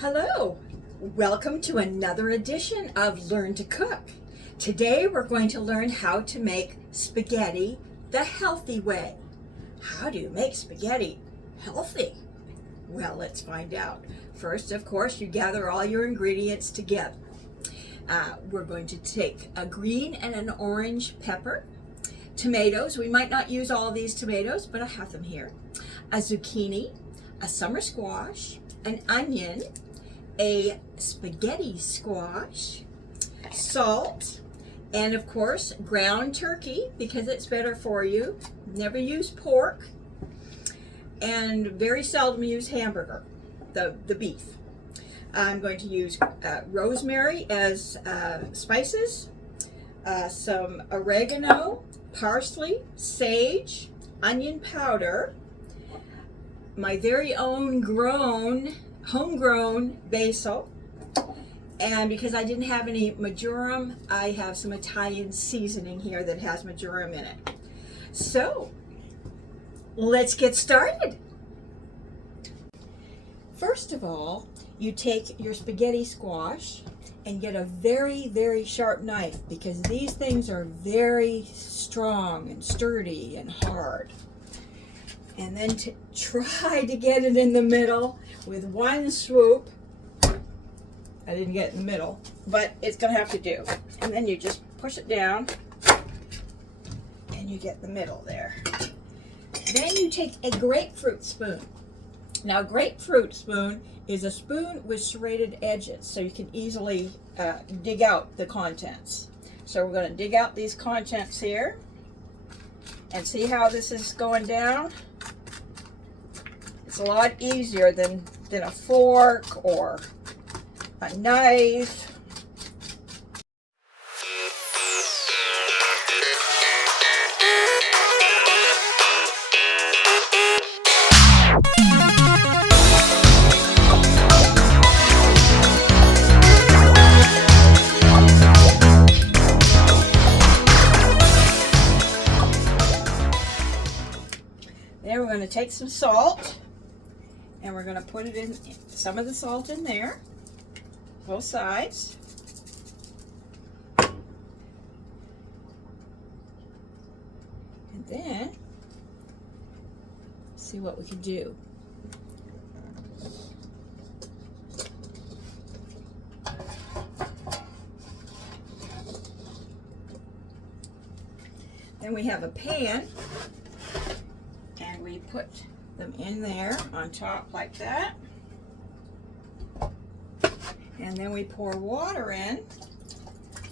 Hello, welcome to another edition of Learn to Cook. Today we're going to learn how to make spaghetti the healthy way. How do you make spaghetti healthy? Well, let's find out. First, of course, you gather all your ingredients together. We're going to take a green and an orange pepper, tomatoes. We might not use all of these tomatoes, but I have them here. A zucchini, a summer squash, an onion, a spaghetti squash, salt, and of course ground turkey because it's better for you. Never use pork, and very seldom use hamburger, the beef. I'm going to use rosemary as spices, some oregano, parsley, sage, onion powder, my very own homegrown basil, and because I didn't have any marjoram, I have some Italian seasoning here that has marjoram in it. So let's get started. First of all, you take your spaghetti squash and get a very, very sharp knife because these things are very strong and sturdy and hard. And then to try to get it in the middle with one swoop. I didn't get in the middle, but it's going to have to do. And then you just push it down and you get the middle there. Then you take a grapefruit spoon. Now, grapefruit spoon is a spoon with serrated edges, so you can easily dig out the contents. So we're going to dig out these contents here and see how this is going down. It's a lot easier than a fork or a knife. Then we're going to take some salt and we're going to put it in, some of the salt in there, both sides. And then see what we can do. Then we have a pan and we put them in there on top like that. And then we pour water in,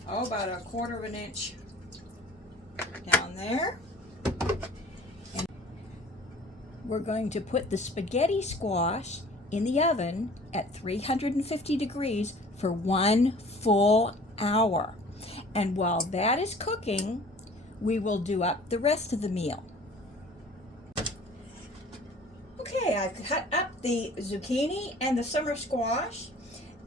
about 1/4 inch down there. And we're going to put the spaghetti squash in the oven at 350 degrees for 1 full hour. And while that is cooking, we will do up the rest of the meal. Okay, I've cut up the zucchini and the summer squash,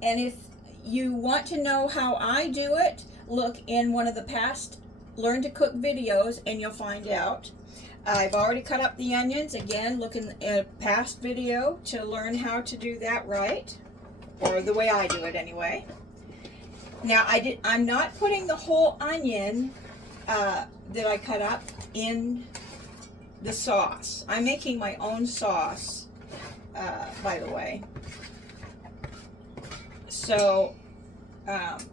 and if you want to know how I do it, look in one of the past Learn to Cook videos and you'll find out. I've already cut up the onions. Again, look in a past video to learn how to do that right, or the way I do it anyway. Now I'm not putting the whole onion that I cut up in the sauce. I'm making my own sauce, by the way. So half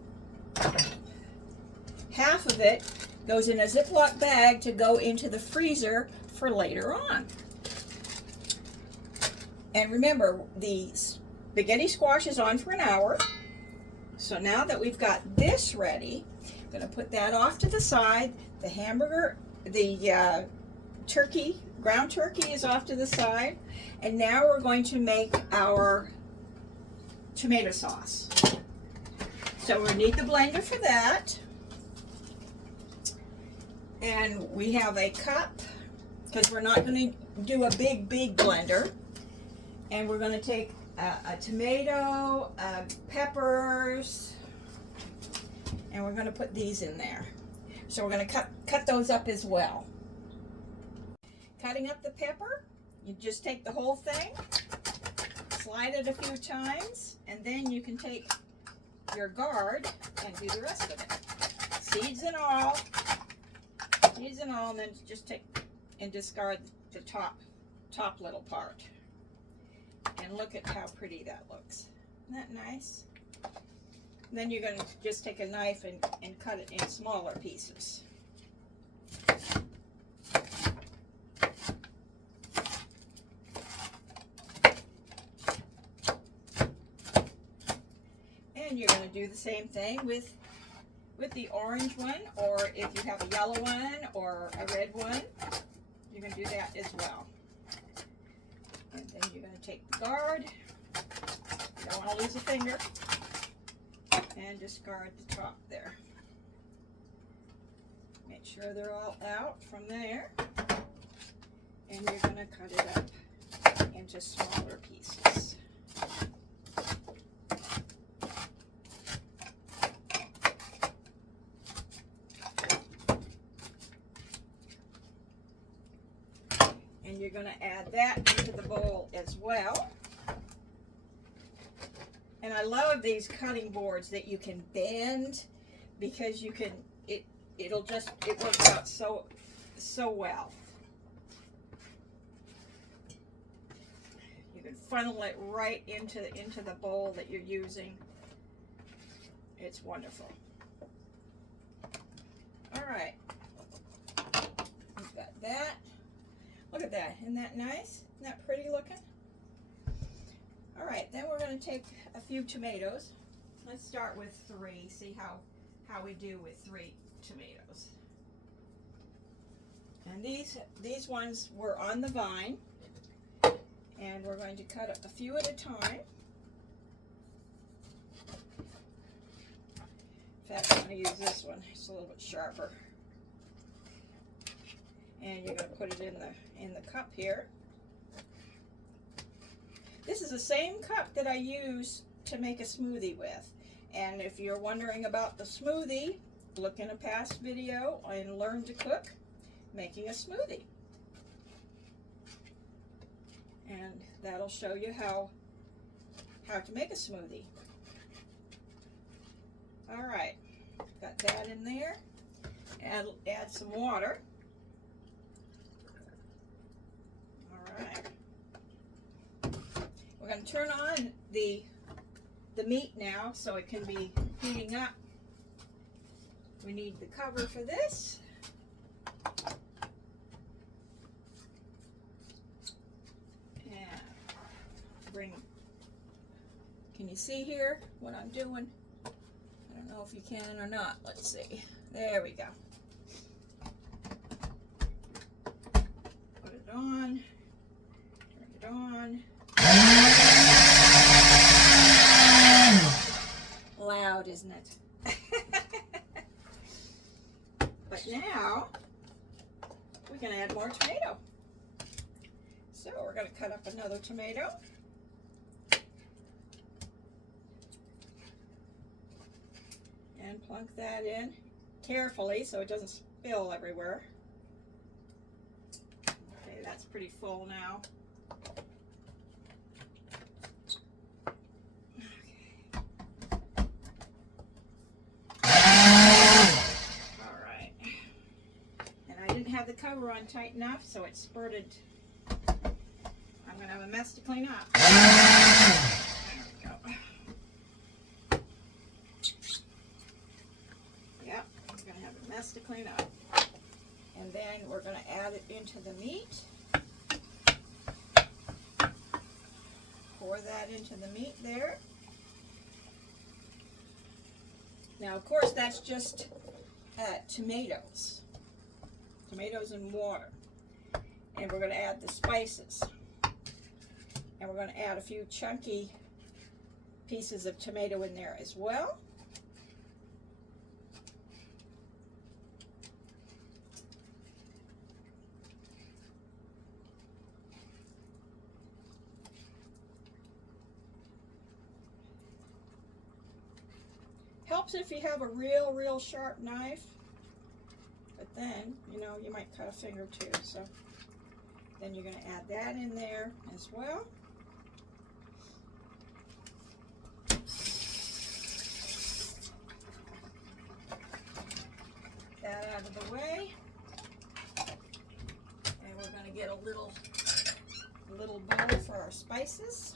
of it goes in a Ziploc bag to go into the freezer for later on. And remember, the spaghetti squash is on for an hour. So now that we've got this ready, I'm going to put that off to the side. The hamburger, the turkey, ground turkey is off to the side. And now we're going to make our tomato sauce. So we'll need the blender for that. And we have a cup, because we're not going to do a big blender. And we're going to take a tomato, peppers, and we're going to put these in there. So we're going to cut those up as well. Cutting up the pepper, you just take the whole thing, slide it a few times, and then you can take your guard and do the rest of it. Seeds and all, and then just take and discard the top little part. And look at how pretty that looks. Isn't that nice? And then you're going to just take a knife and cut it in smaller pieces. And you're going to do the same thing with the orange one, or if you have a yellow one or a red one, you can do that as well. And then you're going to take the guard. You don't want to lose a finger. And discard the top there. Make sure they're all out from there. And you're going to cut it up into smaller pieces. And you're going to add that into the bowl as well. And I love these cutting boards that you can bend, because you can, it works out so well. You can funnel it right into the bowl that you're using. It's wonderful. All right, we've got that. Look at that, isn't that nice? Isn't that pretty looking? All right, then we're going to take a few tomatoes. Let's start with 3, see how we do with 3 tomatoes. And these ones were on the vine, and we're going to cut up a few at a time. In fact, I'm going to use this one. It's a little bit sharper. And you're going to put it in the cup here. This is the same cup that I use to make a smoothie with. And if you're wondering about the smoothie, look in a past video and Learn to Cook, making a smoothie. And that'll show you how to make a smoothie. All right, got that in there. Add some water. All right. We're going to turn on the meat now so it can be heating up. We need the cover for this. And can you see here what I'm doing? I don't know if you can or not. Let's see. There we go. Put it on. Turn it on. Loud, isn't it? But now we can add more tomato. So we're going to cut up another tomato. And plunk that in carefully so it doesn't spill everywhere. Okay, that's pretty full now. The cover on tight enough so it spurted. I'm going to have a mess to clean up. There we go. Yep, I'm going to have a mess to clean up. And then we're going to add it into the meat. Pour that into the meat there. Now, of course, that's just tomatoes. Tomatoes and water. And we're going to add the spices. And we're going to add a few chunky pieces of tomato in there as well. Helps if you have a real sharp knife. But then, you know, you might cut a finger too. So then you're going to add that in there as well. spices.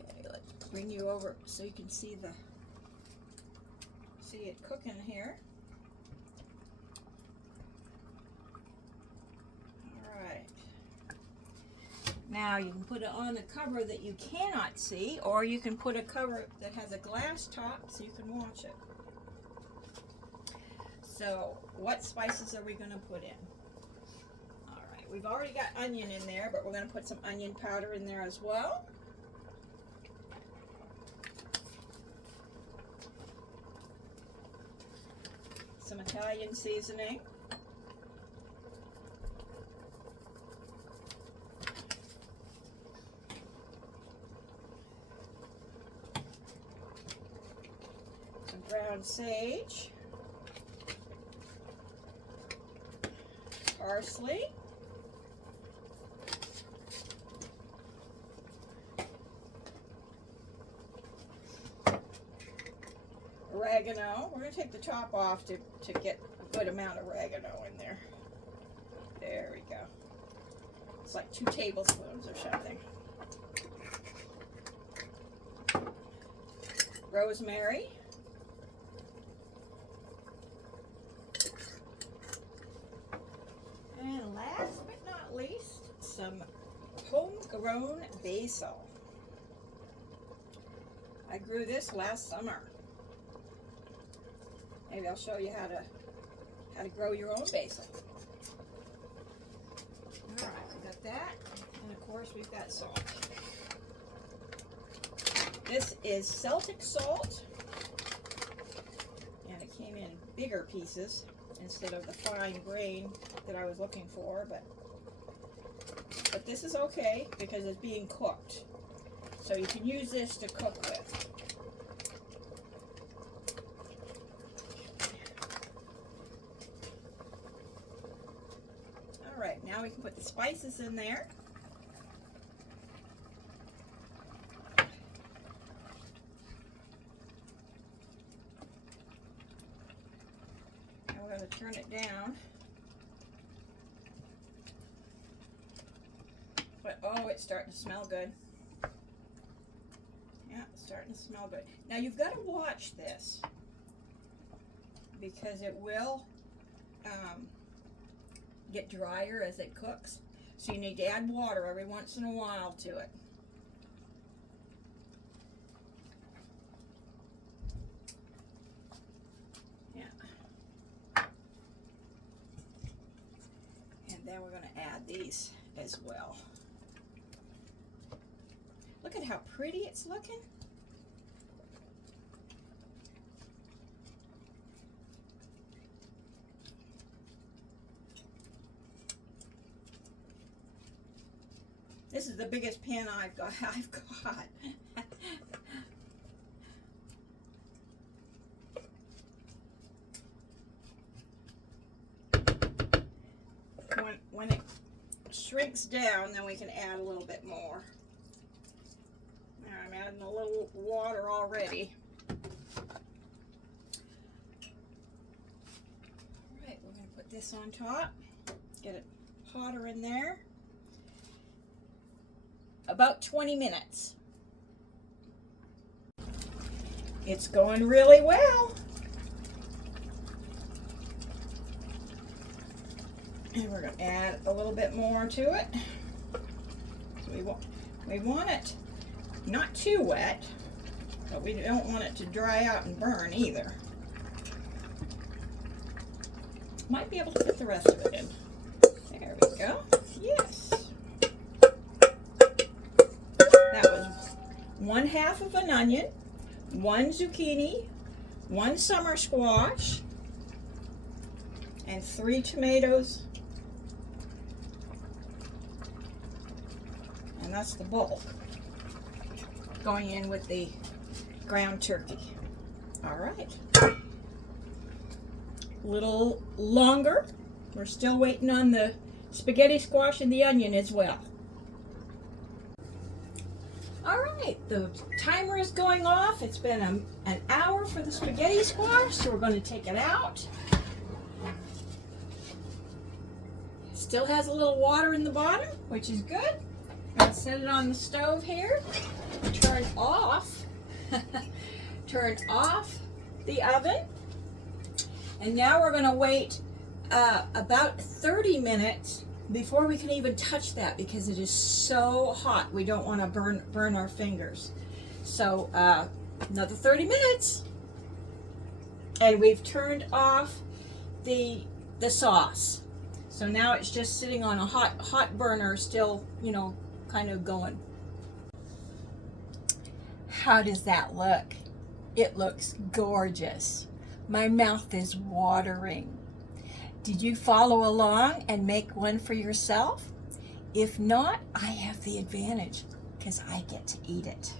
Okay, let's bring you over so you can see it cooking here. All right. Now you can put it on a cover that you cannot see, or you can put a cover that has a glass top so you can watch it. So what spices are we going to put in? All right, we've already got onion in there, but we're going to put some onion powder in there as well. Some Italian seasoning. Some ground sage. Parsley. Oregano. We're going to take the top off to get a good amount of oregano in there. There we go. It's like 2 tablespoons or something. Rosemary. And last but not least, some homegrown basil. I grew this last summer. Maybe I'll show you how to grow your own basil. All right, we got that, and of course we've got salt. This is Celtic salt, and it came in bigger pieces instead of the fine grain that I was looking for, but this is okay because it's being cooked. So you can use this to cook with. All right, now we can put the spices in there. We're going to turn it down. But oh, it's starting to smell good. Yeah, it's starting to smell good. Now you've got to watch this because it will get drier as it cooks. So you need to add water every once in a while to it. Then we're going to add these as well. Look at how pretty it's looking. This is the biggest pan I've got. When it shrinks down, then we can add a little bit more. Now I'm adding a little water already. Alright, we're going to put this on top. Get it hotter in there. About 20 minutes. It's going really well. And we're going to add a little bit more to it. So we want it not too wet, but we don't want it to dry out and burn either. Might be able to fit the rest of it in. There we go. Yes. That was 1/2 of an onion, 1 zucchini, 1 summer squash, and 3 tomatoes. And that's the bulk going in with the ground turkey. All right. A little longer. We're still waiting on the spaghetti squash and the onion as well. All right, the timer is going off. It's been an hour for the spaghetti squash, so we're going to take it out. It's still has a little water in the bottom, which is good. I'm going to set it on the stove here. Turn off the oven. And now we're going to wait about 30 minutes before we can even touch that, because it is so hot. We don't want to burn our fingers. So another 30 minutes. And we've turned off the sauce. So now it's just sitting on a hot burner, still, you know, kind of going. How does that look? It looks gorgeous. My mouth is watering. Did you follow along and make one for yourself? If not, I have the advantage because I get to eat it.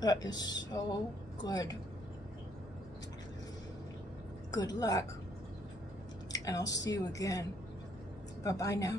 That is so good. Good luck, and I'll see you again. Bye-bye now.